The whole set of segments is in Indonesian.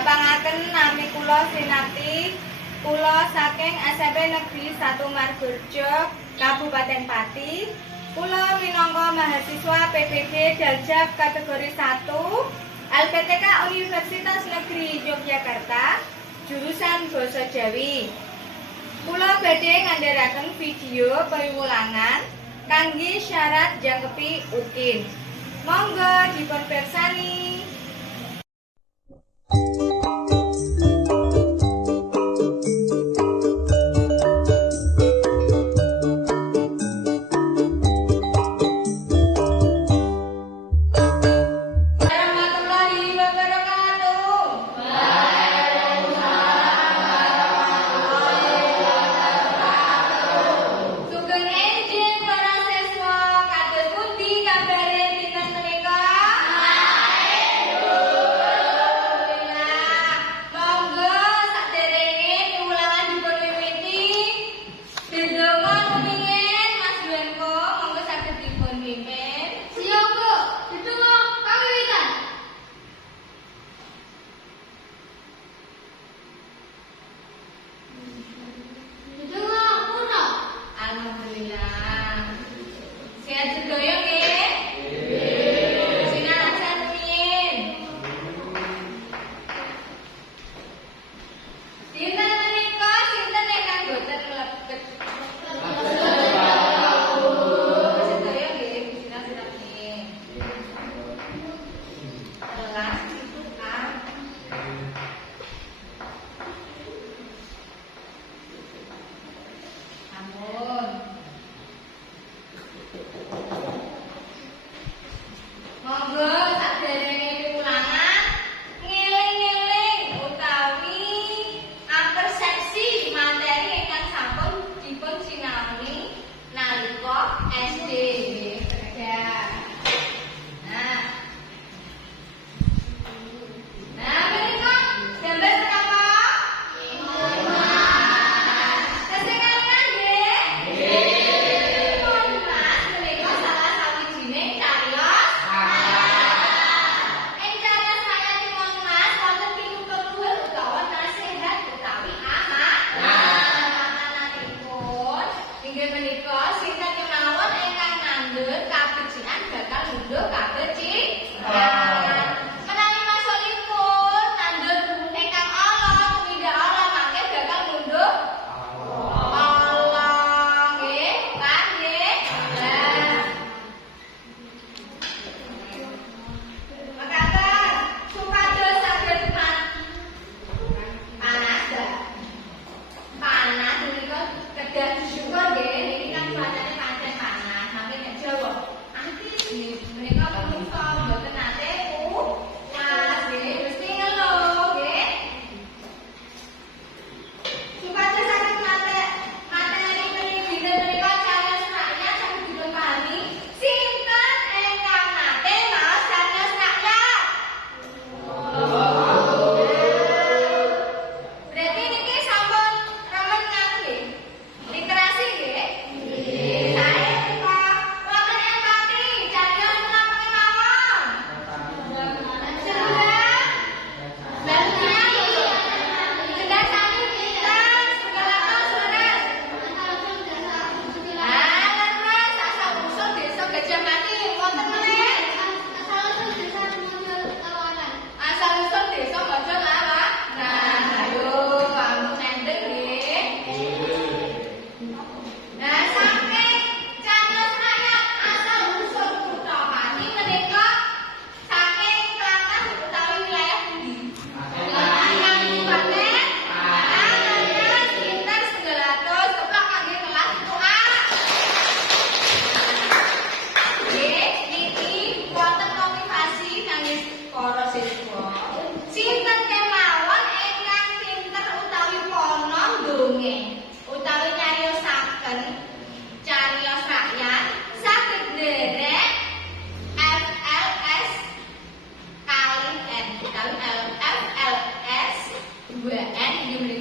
midhapangaken nami kula Sinati, kula saking SMP Negeri 1 Margorejo, Kabupaten Pati. Kula minangka mahasiswa PPG Daljab kategori 1 LPTK Universitas Negeri Yogyakarta, jurusan Basa Jawi. Kula badhe ngandharaken video piwulangan kangge syarat jangkepi UKIN. Monggo dipun pirsani.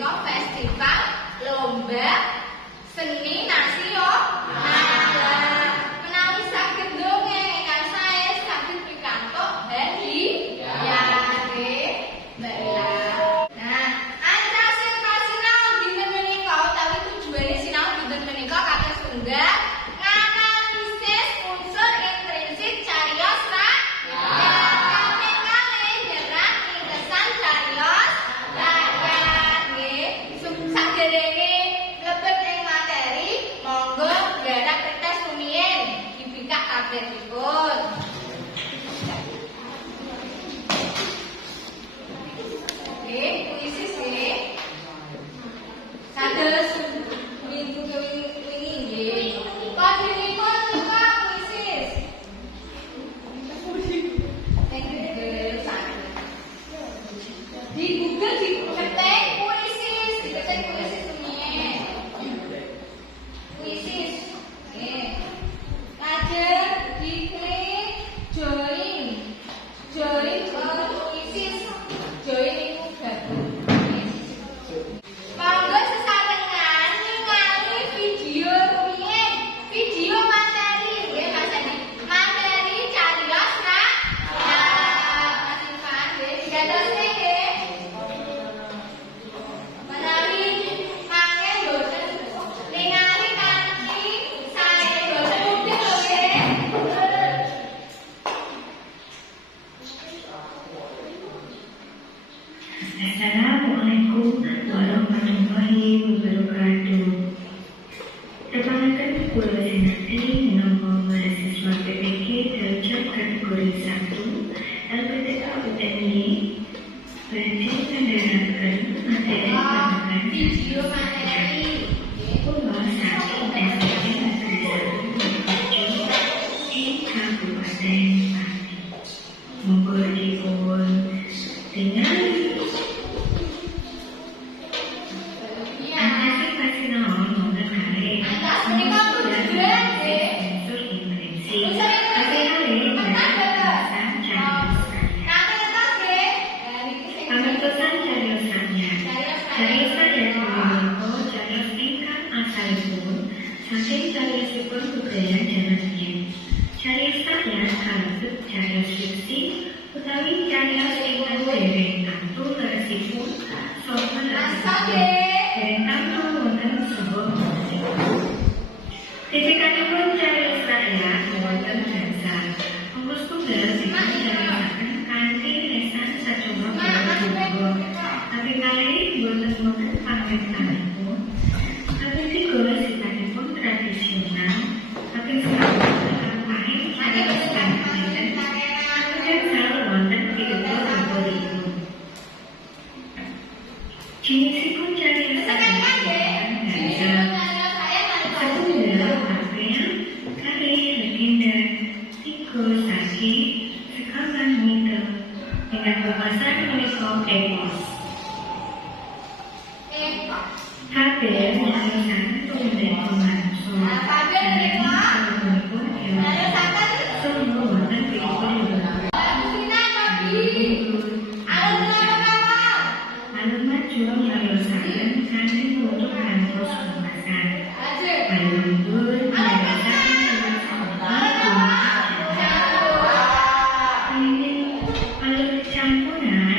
Festival Lomba Seni Nasional. Menawi saged ndongeng ingkang sae saged pikantuk hadiah. Mbak Ila. Pula Senati menampung mahasiswa PPK Darjat kategori 1 LPTK UNY wajib mendapatkan materi tambahan Video materi. Pulau Satu SMP Negeri 1 di Kabupaten Pati. Monggo dipun tinggali. Saking cariosipun budaya jaman biyen. Carios karya kalebet carios fiksi utawi carios ingkang dereng tantu leresipun saha dereng tantu wonten sebuah musik. Tipikanipun carios rakyat wonten dasar. Ongkos tunggal dipuncariosaken kanthi lesan sajumlah basa. Tapi kalih boten wonten panggentanipun. Tapi tiga sifatipun tradisional, tapi sekarang lahir carios kanthi dan selalu wonten kehidupan berikut. Jenisipun carios rakyat dasar. Setunggal pakaian kali legenda tiga saki sekawan mite dengan pemasan menika epos. Kabeh nyawisaken tumindak pemangsa. Salebetipun semua wonten pripun. Alamat jual nyawisaken kanthi untuk ngantos pemasan. Alundur nyawisaken alur campuran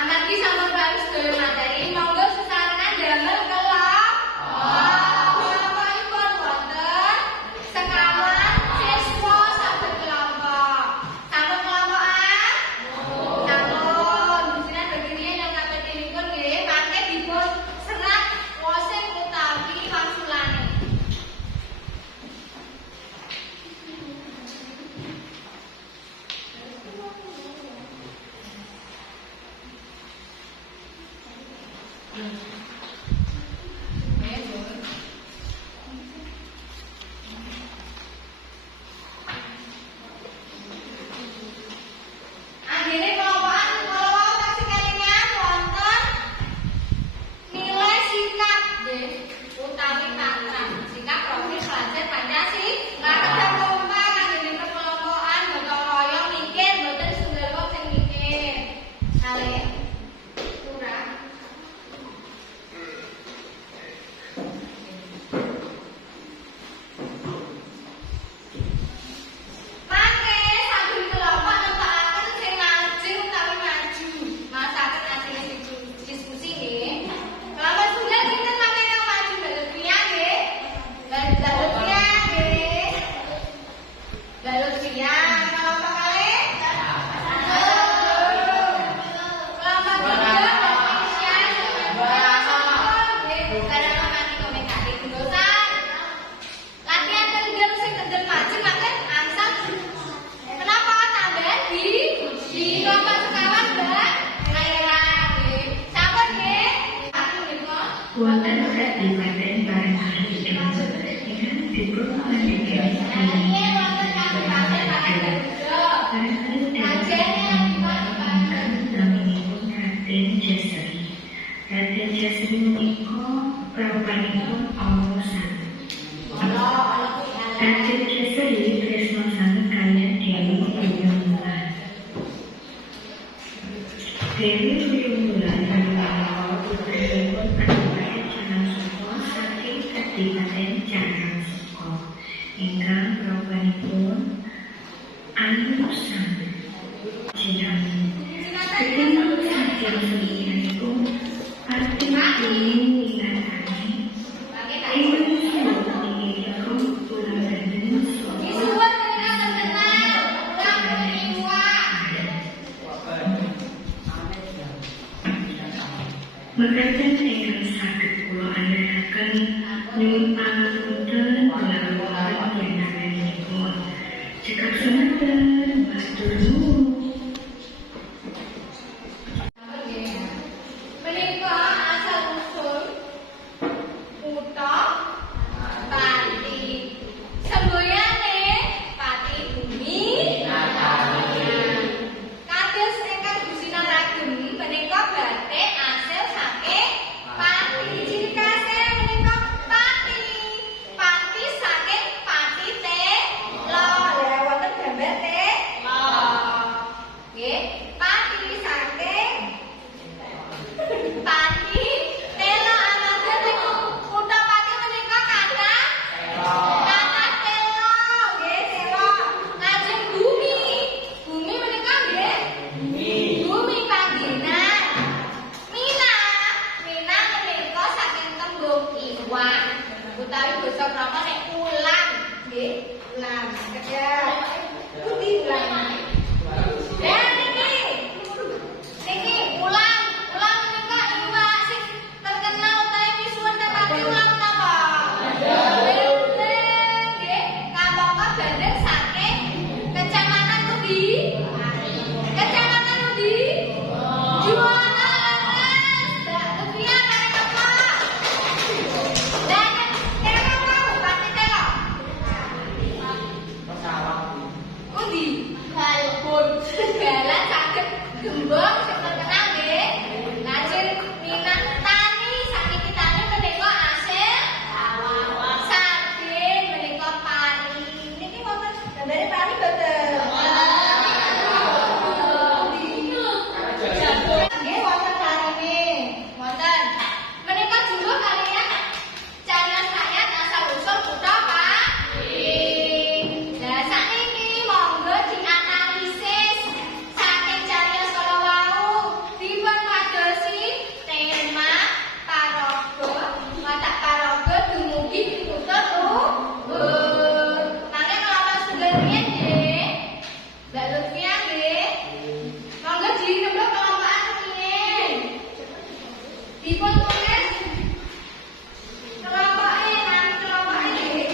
Amargi sampun baris sedaya materi, monggo sesarengan damel kelop. Kelompokipun wonten sekawan siswa saben kelompok. Sampun kelompokan? Sampun. Jenengan begini yang kapetinipun nggih, mangke dipun serat wosing utawi wangsulane. Anggene kelompokan kala wau taksih kelingan wonten nilai sikap nggih utawi patrap. Sikap profil pelajar Pancasila. Kadang lomba anggene kelompokan gotong royong mikir mboten setunggal wong sing mikir. Kalih kurang. Mangke saben kelompok nemtokaken sing ngajeng utawi maju. Masaken asine diskusi nggih. Kelompok tunggal sinten mangke kang maju Balut Pria nggih? Balut Pria nggih. Balut Pria kelompok kalih? Kelompok tiga Indonesia nggih. Barang mati komentari dosan. Latihan tengger sing tengger maju mangke angsal. Kenapa tambahan di kelompok sekawan Mbak? Airan nggih. Sampun nggih. Aku menika wonten Kadipaten Barangkali ingkang dipun panjenengan Raden Jasri menika prapanipun Allah sanget. Raden Jasri tresna sanget kaliyan Dewi Uyunggulan. Dewi Uyunggulan menika putrinipun Kadipaten Carangsuka saking Kadipaten Carangsuka ingkang prapanipun Anu sanget. Jenengan ketimbang saking selinganipun arti ini wilayahane Misuwur menika terkenal, ulang puniwa. Mekaten ingkang saged kula andharaken nyuwun pangapunten kulawarga panjenenganipun. Cekap semanten, matur nuwun. Menika asal usul kutha Pati. Semboyane Pati Bumi. Kados ingkang disinaraken menika batik asil saking pati. Ciri khasé menika pati. Pati saking pati tela. Lha wonten gambar tela. Nggih, pati saking Pati tela amarga niku kutha Pati menika kathah tela nggih tela. Lajeng bumi. Bumi menika nggih bumi panggenan. Minang menika saking tembung iwak utawi basa krama nek ulam nggih ulam. Kedah. Pundi ulam? Dan niki ulam menika iwak sing terkenal utawi misuwur teng Pati ulam napa? Lendeng nggih, kamangka bandeng saking Kecamatan pundi? Kecamatan pundi? Juwana leres. Mbak Lufia kare apa? Dan kira mau Pati tela. Pundi? Galbon. Galan saged gembok sing terkenal nggih. Lajeng minang tani sakniki tani menika asil saking menika pari. Niki wonten gambare pari boten? Nggih wonten parine. Wonten. Menika jumlah kalian cariyos rakyat asal usul kutha Pati. Lah sakniki monggo dianalisis saking cariyos kala wau dipun padosi tema paraga watak paraga dumugi pitutur luhur. Mangke kala sugeng riyen nggih Mbak Lufia nggih monggo dirembuk kelompokan rumiyin dipun tulis kelompoknya nanti kelompoknya nggih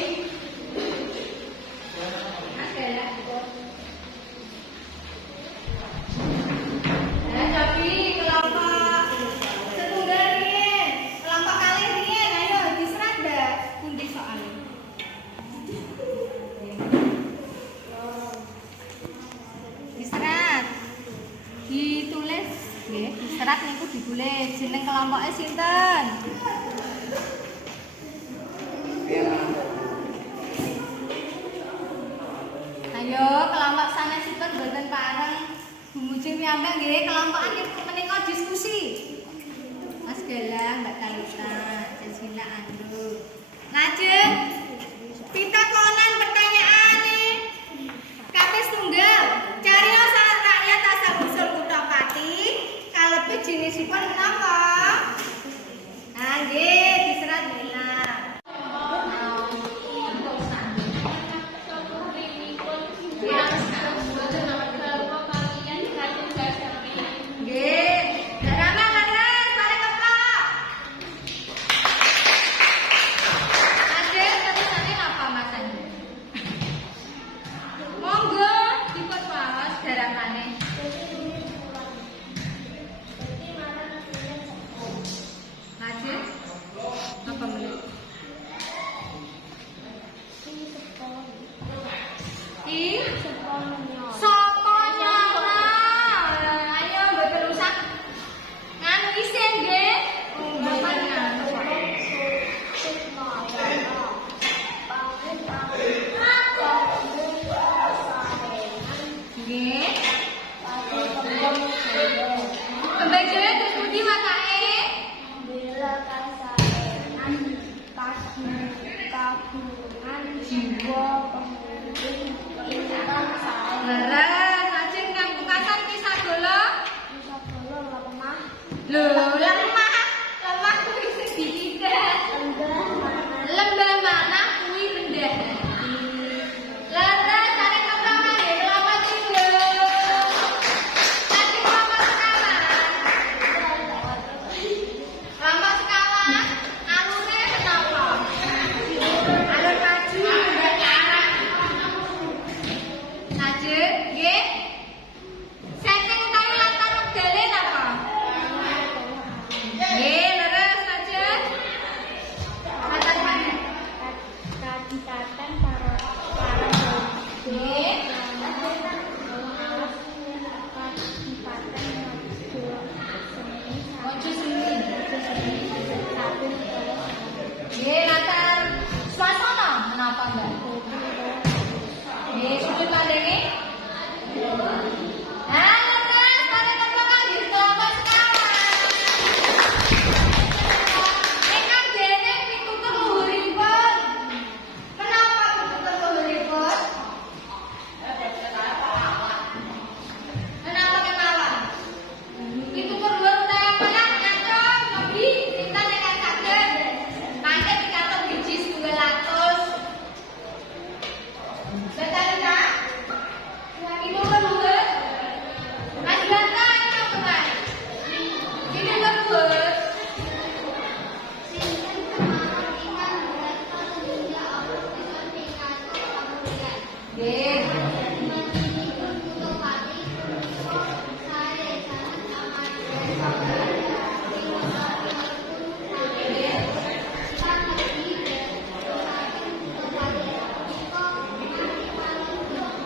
Mas Gala. Tapi kelompok setunggal riyen, kelompok kali riyen, ayo diserat Mbak. Pundi soalnya? Diserat. Ditulis nggih, diserat niku ditulis jeneng kelompoknya sinten? Ayo kelompok sanesipun boten pareng gumujing piyambak nggih kelompokan menika diskusi. Mas Galang, Mbak Talita, Jazina Ando. Lajeng pitakonan pertanyaan kaping setunggal. Cariyos rakyat asal usul kutha Pati kalebet jinisipun menapa? Nah, nggih diserat Bella. Nggih, Rama leres bareng keplok. Lajeng terusane napa Mas Andi? Monggo dipun waos garamane. Lajeng apa meneh? Sapa nyala? Ayo mboten usah nganu isin nggih. Mboten nganu. Nggih. Pembaca terus pundi watake? Bila kasarenan kagungan jiwa pemimpin ingkang sae Leres, lajeng kang pungkasan kisah dola. bisa kula lemah Lho, lemah kuwi sing diikat. rendah mana Lembah mana kuwi rendah hati. Leres, tarik keplok nggih, kelompok tunggal. Lajeng kelompok sekawan. Mbak Devi. Nggih, sudut pandenge. Nah, terus pada kelompok di kelompok sekawan. Ingkang dene pitutur luhuripun. Menapa pitutur luhuripun? Menapa kemawon? Pitutur luhur utawi menang ngancung ngebi sinten ingkang saged mangke pikantuk biji 200. Betul tak? Pitutur luhur. Mas Blanka ingkang tuan. Pitutur luhur. Sinten kemawon ingkang berarti hingga apapun pikantuk kemudian. Nggih. Menipun putu pati saya sangat amat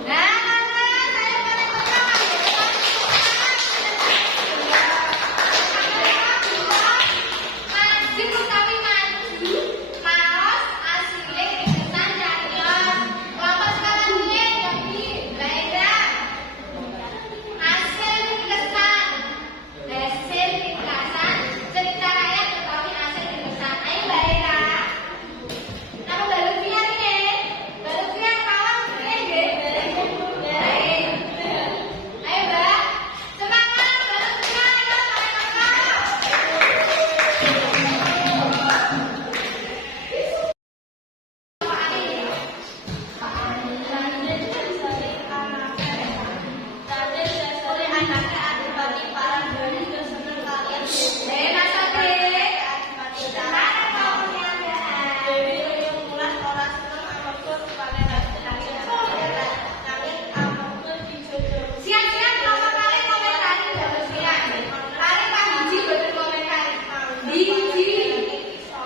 Nah, saya paling pertama maju utawi maju maos asile ringkesan cariyos kelompok sekawan nggih ngebi Mbak hasil ringkesan cerita rakyat utawi hasil ringkesan ayo Mbak Era aku baru lihat nih baru lihat kawan nggih baik ayo Mbak semangat baru lihat ayo siap-siap kelompok kalian komentari baru siap kalian Pak Biji betul komentari biji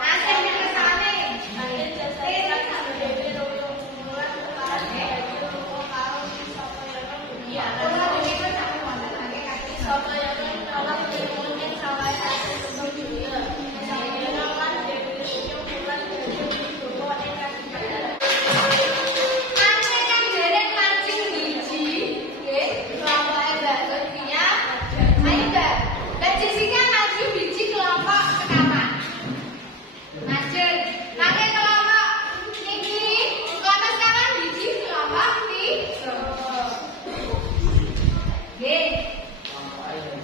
hasil ringkesannya Ane yang dereng mancing biji, nggih, kelompok Mbak Lutfia. Ayo Mbak, Mbak Jessica maju biji kelompok sekawan. Maju, nanti kelompok niki, kelompok sekawan biji kelompok 3. Nggih.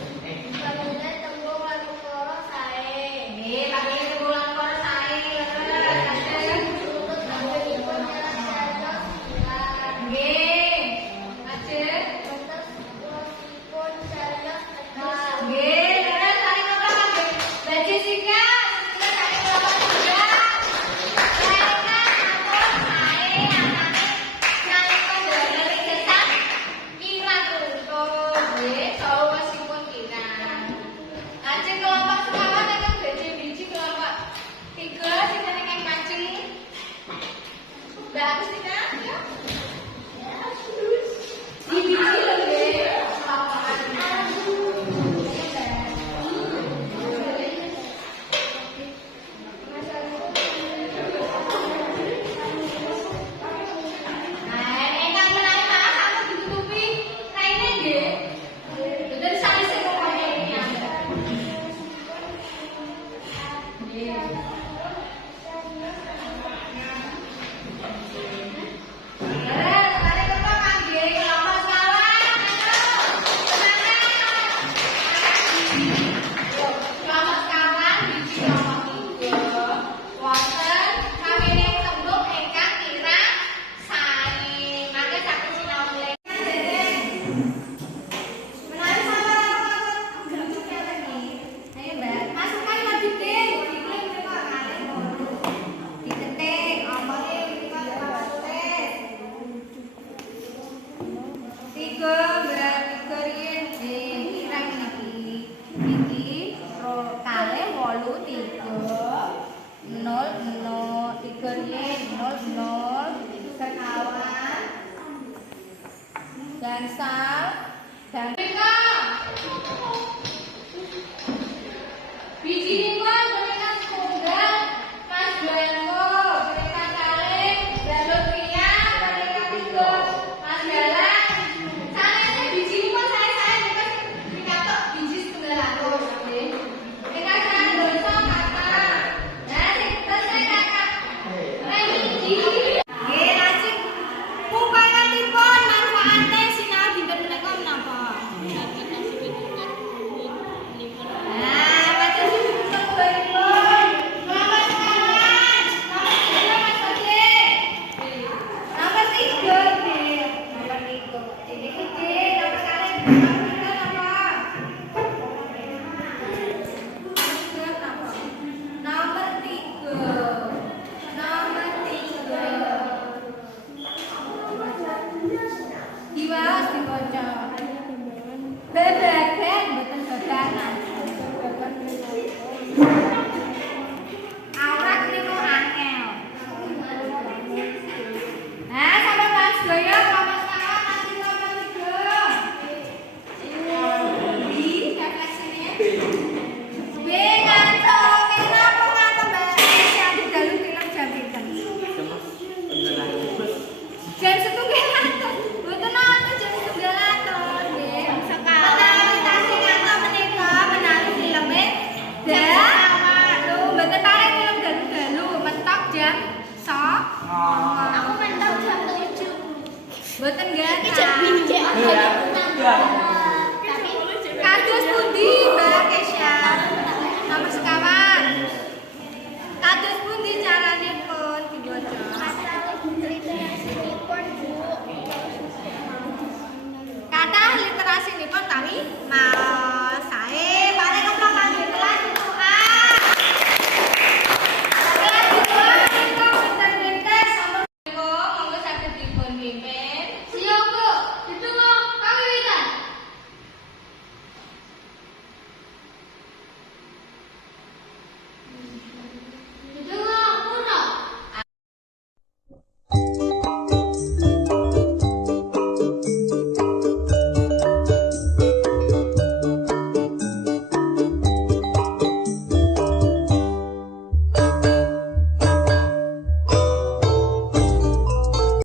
Dadah.